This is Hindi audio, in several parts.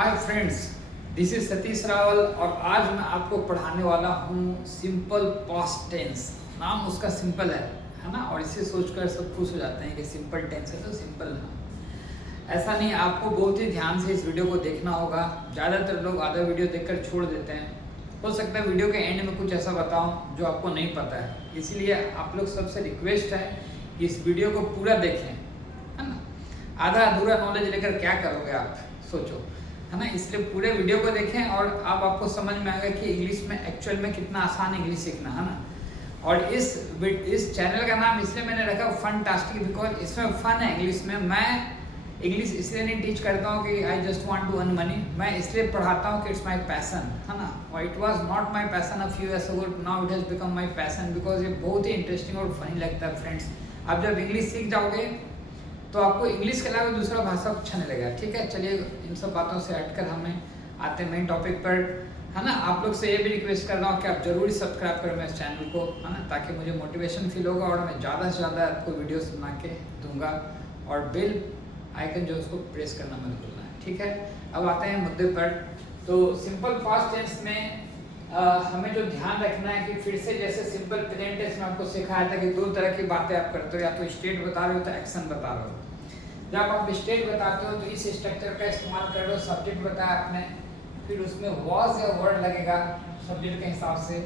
Hi friends, this is Satish Rawal और आज मैं आपको पढ़ाने वाला हूँ सिंपल पास्ट टेंस। नाम उसका सिंपल है ना। और इसे सोचकर सब खुश हो जाते हैं कि सिंपल टेंस है तो सिंपल ना। ऐसा नहीं, आपको बहुत ही ध्यान से इस वीडियो को देखना होगा। ज़्यादातर लोग आधा वीडियो देखकर छोड़ देते हैं। हो सकता है वीडियो के एंड में कुछ ऐसा बताऊँ जो आपको नहीं पता है, इसीलिए आप लोग सबसे रिक्वेस्ट है कि इस वीडियो को पूरा देखें, है ना। आधा अधूरा नॉलेज लेकर क्या करोगे आप, सोचो, है ना। इसलिए पूरे वीडियो को देखें और अब आपको समझ में आएगा कि इंग्लिश में एक्चुअल में कितना आसान इंग्लिश सीखना है ना। और इस चैनल का नाम इसलिए मैंने रखा फनटास्टिक, बिकॉज इसमें फन है। इंग्लिश में मैं इंग्लिश इसलिए नहीं टीच करता हूँ कि I just want to earn money. मैं इसलिए पढ़ाता हूँ कि इट्स माय पैसन, है ना। और it was not my passion a few years ago, now it has become my passion, because ये बहुत ही इंटरेस्टिंग और फनी लगता है फ्रेंड्स। आप जब इंग्लिश सीख जाओगे तो आपको इंग्लिश के अलावा दूसरा भाषा अच्छा नहीं लगेगा। ठीक है, चलिए इन सब बातों से हटकर हमें आते हैं मेन टॉपिक पर, है ना। आप लोग से ये भी रिक्वेस्ट कर रहा हूँ कि आप जरूर सब्सक्राइब करें मेरे चैनल को, है ना, ताकि मुझे मोटिवेशन फील होगा और मैं ज़्यादा से ज़्यादा आपको वीडियोस बना के दूंगा। और बेल आइकन जो उसको प्रेस करना मत भूलना है, ठीक है। अब आते हैं मुद्दे पर। तो सिंपल पास्ट टेंस में हमें जो ध्यान रखना है कि फिर से जैसे सिंपल प्रेजेंट टेंस में आपको सिखाया था कि दो तरह की बातें आप करते हो, या तो स्टेट बता रहे हो तो एक्शन बता रहे हो। जब आप स्टेट बताते हो तो इस स्ट्रक्चर का इस्तेमाल कर रहे हो। सब्जेक्ट बताया आपने, फिर उसमें वॉज या वर्ड लगेगा सब्जेक्ट के हिसाब से।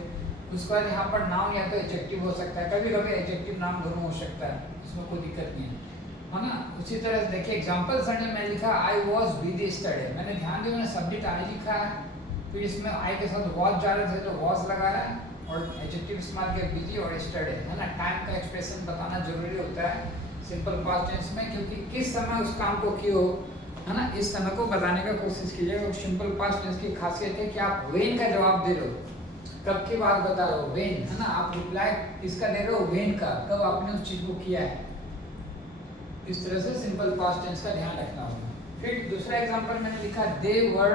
उसके बाद यहाँ पर नाउन या तो एडजेक्टिव हो सकता है, कभी कभी एडजेक्टिव नाउन दोनों हो सकता है, उसमें कोई दिक्कत नहीं है ना। उसी तरह देखिए एग्जाम्पल संडे मैंने लिखा आई वॉज बिजी स्टडी। मैंने ध्यान दिया, मैंने सब्जेक्ट आई लिखा है, फिर इसमें आई के साथ वॉज जा रहे थे तो वॉज लगाया और एडजेक्टिव इस्तेमाल किया बिजी और स्टडी, है ना। टाइम का एक्सप्रेशन बताना जरूरी होता है सिंपल पास्ट टेंस में, क्योंकि किस समय उस काम को किए हो, है ना, इस समय को बताने का कोशिश कीजिएगा। सिंपल पास्ट टेंस की खासियत है कि आप व्हेन का जवाब दे रहे हो, कब की बात बता रहे हो, व्हेन, है ना। आप रिप्लाई किसका दे रहे हो, व्हेन का, कब आपने उस चीज को किया है। इस तरह से सिंपल पास्ट टेंस का ध्यान रखना होगा। फिर दूसरा एग्जांपल मैंने लिखा they were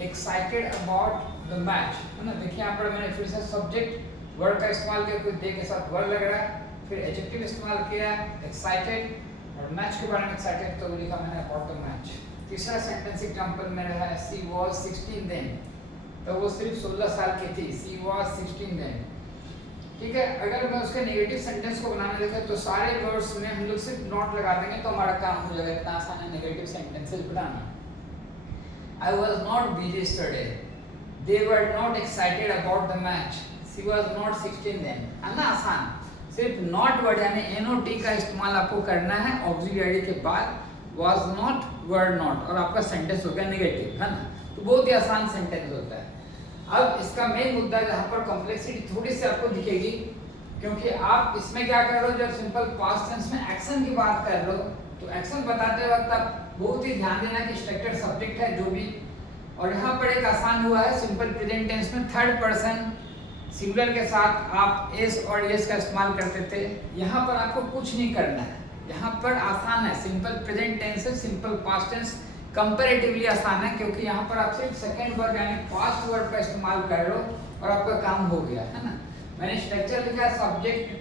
excited about the match, है ना। देखिए यहाँ पर मैंने फिर से सब्जेक्ट वर्ड का इस्तेमाल किया, कोई दे के साथ वर्ड लग रहा है, फिर एडजेक्टिव इस्तेमाल किया एक्साइटेड, और मैच के बारे में एक्साइटेड तो लिखा मैंने अबाउट द मैच। तीसरा सेंटेंस एग्जांपल में रहा है सी वाज 16 देन, तो वो सिर्फ 16 साल की थी। सी वाज 16 देन, ठीक है। अगर मैं उसके नेगेटिव सेंटेंस को बनाने लगे तो सारे वर्ड्स में हम लोग सिर्फ नॉट लगा देंगे तो हमारा काम हो जाएगा। इतना आसान है negative sentences banana. I was not busy studying. They were not excited about the match. She was not 16 then. है ना, आसान। सिर्फ नॉट वर्ड यानी NOT का इस्तेमाल आपको करना है ऑक्सिलरी के बाद। was not, were not, और आपका सेंटेंस हो गया नेगेटिव, है ना। तो बहुत ही आसान सेंटेंस होता है। अब इसका मेन मुद्दा जहाँ पर कॉम्प्लेक्सिटी थोड़ी सी आपको दिखेगी, क्योंकि आप इसमें क्या कर रहे हो, जब सिंपल पास्ट टेंस में एक्शन की बात कर रहे हो तो एक्शन बताते वक्त आप बहुत ही ध्यान देना कि स्ट्रक्चर सब्जेक्ट है जो भी। और यहाँ पर एक आसान हुआ है सिंपल प्रेजेंट टेंस में थर्ड पर्सन सिंगुलर के साथ आप एस और एस का इस्तेमाल करते थे। यहाँ पर आपको कुछ नहीं करना है, यहाँ पर आसान है। सिंपल प्रेजेंट टेंस से सिंपल पास्ट टेंस कंपैरेटिवली आसान है, क्योंकि यहाँ पर आप सिर्फ सेकेंड वर्ड यानी पास्ट वर्ड का इस्तेमाल कर रहे हो और आपका काम हो गया, है ना। मैंने स्ट्रक्चर लिखा है subject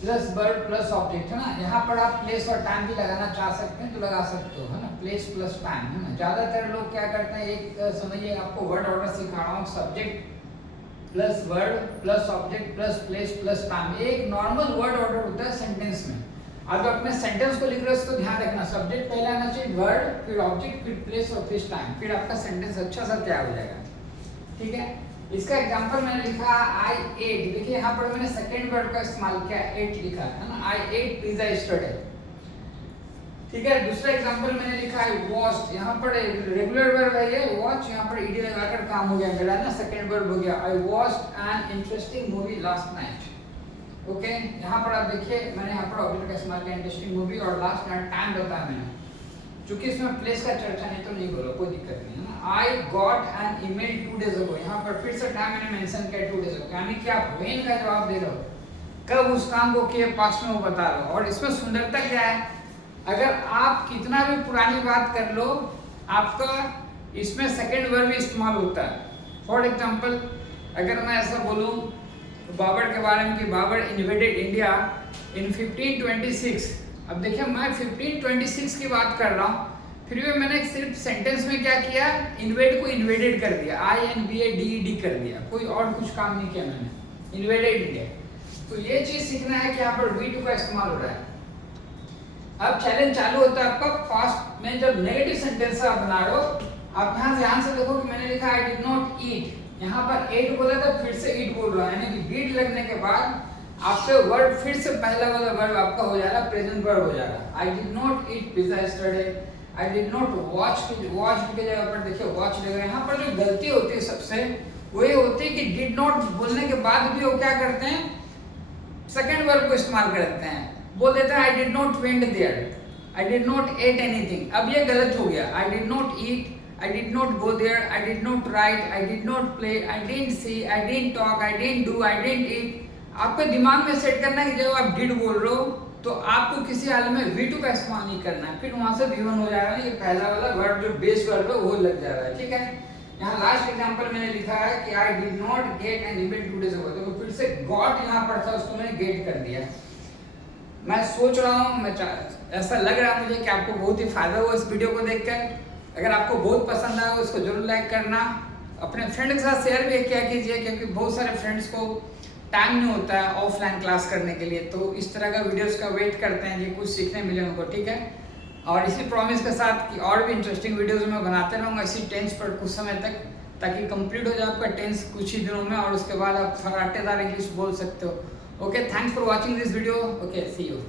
plus word plus object, है ना। यहाँ पर आप प्लेस और टाइम भी लगाना चाह सकते हैं तो लगा सकते हो, है ना, प्लेस प्लस टाइम, है ना। ज्यादातर लोग क्या करते हैं, एक समझिए आपको वर्ड ऑर्डर सिखा रहा हूँ, subject plus word plus object plus place plus time. एक नॉर्मल वर्ड ऑर्डर होता है सेंटेंस में। अब अपने सेंटेंस को लिख रहे हो इसको ध्यान रखना, सब्जेक्ट पहले आना चाहिए, वर्ड फिर ऑब्जेक्ट फिर प्लेस और फिर टाइम, फिर आपका सेंटेंस अच्छा सा तैयार हो जाएगा, ठीक है। इसका एग्जांपल मैंने लिखा आई एट। देखिए यहाँ पर मैंने सेकंड वर्ड का इस्तेमाल किया, एट लिखा है ना। आई एट पिज़्ज़ा यस्टरडे, ठीक है। दूसरा एग्जांपल मैंने लिखा है वॉच्ड। यहाँ पर रेगुलर वर्ब है ये वॉच, यहाँ पर ईडी लगाकर काम हो गया मेरा ना, सेकंड वर्ब हो गया। I watched an interesting movie last night, okay. यहाँ पर आप देखिए मैंने यहाँ पर ऑब्जेक्ट का इस्तेमाल किया इंटरेस्टिंग मूवी, और लास्ट नाइट टाइम बताया मैंने, क्योंकि इसमें प्लेस का चर्चा नहीं तो नहीं बोलो, कोई दिक्कत नहीं है ना। I got an email 2 days ago, यहाँ पर फिर से टाइम मैंने मेंशन किया 2 days ago, यानी कि आप व्हेन का जवाब दे रहे हो, कब उस काम को किए, पास्ट में वो बता रहे हो। और इसमें सुंदरता क्या है, अगर आप कितना भी पुरानी बात कर लो आपका इसमें सेकेंड वर्ब भी इस्तेमाल होता है। फॉर एग्जाम्पल अगर मैं ऐसा बोलूँ बाबर के बारे में कि बाबर इन्वेडेड इंडिया इन 1526। अब देखिए मैं 1526 की बात कर रहा हूँ, फिर भी मैंने सिर्फ सेंटेंस में क्या किया, इन्वेड को इन्वेडेड कर दिया, INVADED कर दिया, कोई और कुछ काम नहीं किया मैंने, इन्वेडेड इंडिया। तो ये चीज सीखना है कि यहाँ पर V2 का इस्तेमाल हो रहा है। अब चैलेंज चालू होता है आपका फास्ट में, जब नेगेटिव सेंटेंस आप बना रहे हो, आप यहाँ ध्यान से देखो कि मैंने लिखा आई डिड नॉट ईट, यहाँ पर एट बोला था, फिर से ईट बोल रहा है, यानी कि डीड लगने के बाद आपके वर्ड फिर से पहला वाला वर्ड आपका हो जाएगा प्रेजेंट वर्ब हो जाएगा। आई did not eat pizza yesterday, I did not watch की जगह पर देखिए वॉच लगा। यहाँ पर जो गलती होती है सबसे वो ये होती है कि डिड नॉट बोलने के बाद भी वो क्या करते हैं, सेकेंड वर्ब को इस्तेमाल करते हैं, बोल देते हैं I did not went there, I did not ate anything. अब ये गलत हो गया, I did not eat, I did not go there, I did not write, I did not play, I didn't see, I didn't talk, I didn't do, I didn't eat। आपके दिमाग में सेट करना है कि जब आप did बोल रहे हो तो आपको किसी हाल में V2 का इस्तेमाल नहीं करना है, फिर वहां से V1 हो जाएगा, ये पहला वाला वर्ड जो बेस वर्ड है वो लग जा रहा है, ठीक है। यहाँ लास्ट एग्जांपल मैंने लिखा है कि I did not get an email 2 days ago, तो फिर से got यहाँ पर था, उसको मैंने get कर दिया। मैं सोच रहा हूँ, ऐसा लग रहा है मुझे कि आपको बहुत ही फायदा हुआ इस वीडियो को देखकर। अगर आपको बहुत पसंद आया उसको जरूर लाइक करना, अपने फ्रेंड के साथ शेयर भी क्या कीजिए, क्योंकि बहुत सारे फ्रेंड्स को टाइम नहीं होता है ऑफलाइन क्लास करने के लिए, तो इस तरह का वीडियोस का वेट करते हैं कि कुछ सीखने मिले उनको, ठीक है। और इसी प्रॉमिस के साथ कि और भी इंटरेस्टिंग वीडियोस मैं बनाते रहूँगा इसी टेंस पर कुछ समय तक, ताकि कंप्लीट हो जाए आपका टेंस कुछ ही दिनों में, और उसके बाद आप फराटेदार इंग्लिश बोल सकते हो। Okay, thanks for watching this video. Okay, see you.